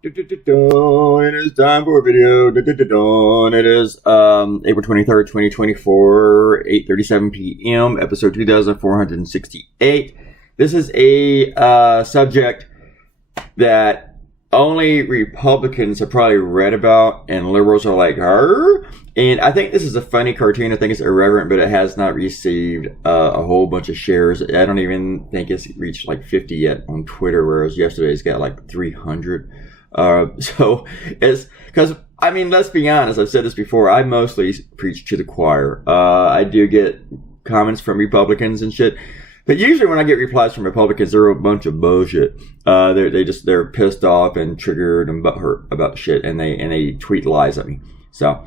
It is time for a video. It is April 23rd, 2024, 8:37 p.m., episode 2468. This is a subject that only Republicans have probably read about, and liberals are like, "Arr?" And I think this is a funny cartoon. I think it's irreverent, but it has not received a whole bunch of shares. I don't even think it's reached like 50 yet on Twitter, whereas yesterday's got like 300. So it's because, I mean, let's be honest. I've said this before. I mostly preach to the choir. I do get comments from Republicans and shit. But usually when I get replies from Republicans, they're a bunch of bullshit. They're pissed off and triggered and butthurt about shit, and they tweet lies at me. So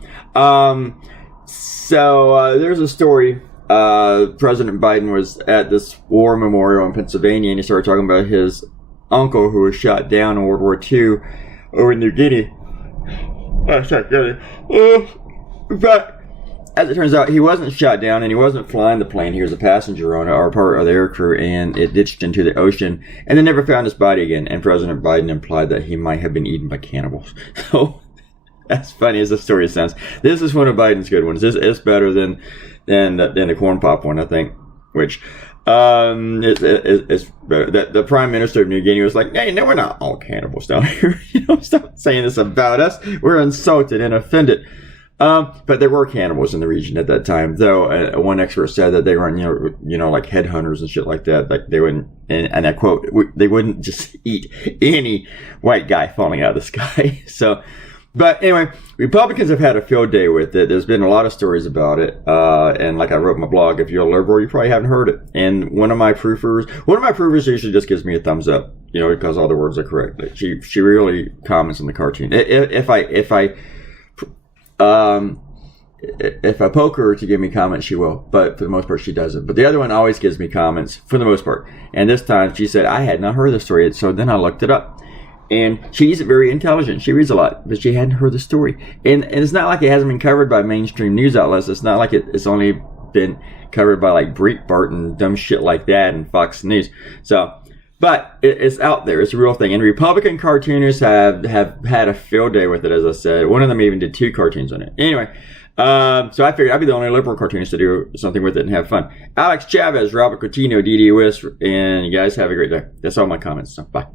there's a story. President Biden was at this war memorial in Pennsylvania, and he started talking about his uncle who was shot down in World War II over in New Guinea. But as it turns out, he wasn't shot down, and he wasn't flying the plane. He was a passenger on it, or part of the aircrew, and it ditched into the ocean, and they never found his body again. And President Biden implied that he might have been eaten by cannibals. So, as funny as the story sounds, this is one of Biden's good ones. This is better than the corn pop one, I think. Which, the Prime Minister of New Guinea was like, "Hey, no, we're not all cannibals down here. Stop saying this about us. We're insulted and offended." But there were cannibals in the region at that time, though. One expert said that they weren't, like headhunters and shit like that. Like they wouldn't, and I quote, they wouldn't just eat any white guy falling out of the sky. So, but anyway, Republicans have had a field day with it. There's been a lot of stories about it. And like I wrote in my blog, if you're a liberal, you probably haven't heard it. And one of my proofers usually just gives me a thumbs up, because all the words are correct. She really comments on the cartoon. If I poke her to give me comments, she will. But for the most part, she doesn't. But the other one always gives me comments, for the most part. And this time, she said, I had not heard the story yet. So then I looked it up. And she's very intelligent. She reads a lot. But she hadn't heard the story. And it's not like it hasn't been covered by mainstream news outlets. It's not like it's only been covered by like Breitbart and dumb shit like that and Fox News. So... But it's out there. It's a real thing. And Republican cartoonists have had a field day with it, as I said. One of them even did 2 cartoons on it. Anyway, so I figured I'd be the only liberal cartoonist to do something with it and have fun. Alex Chavez, Robert Coutinho, D.D. West, and you guys have a great day. That's all my comments. So, bye.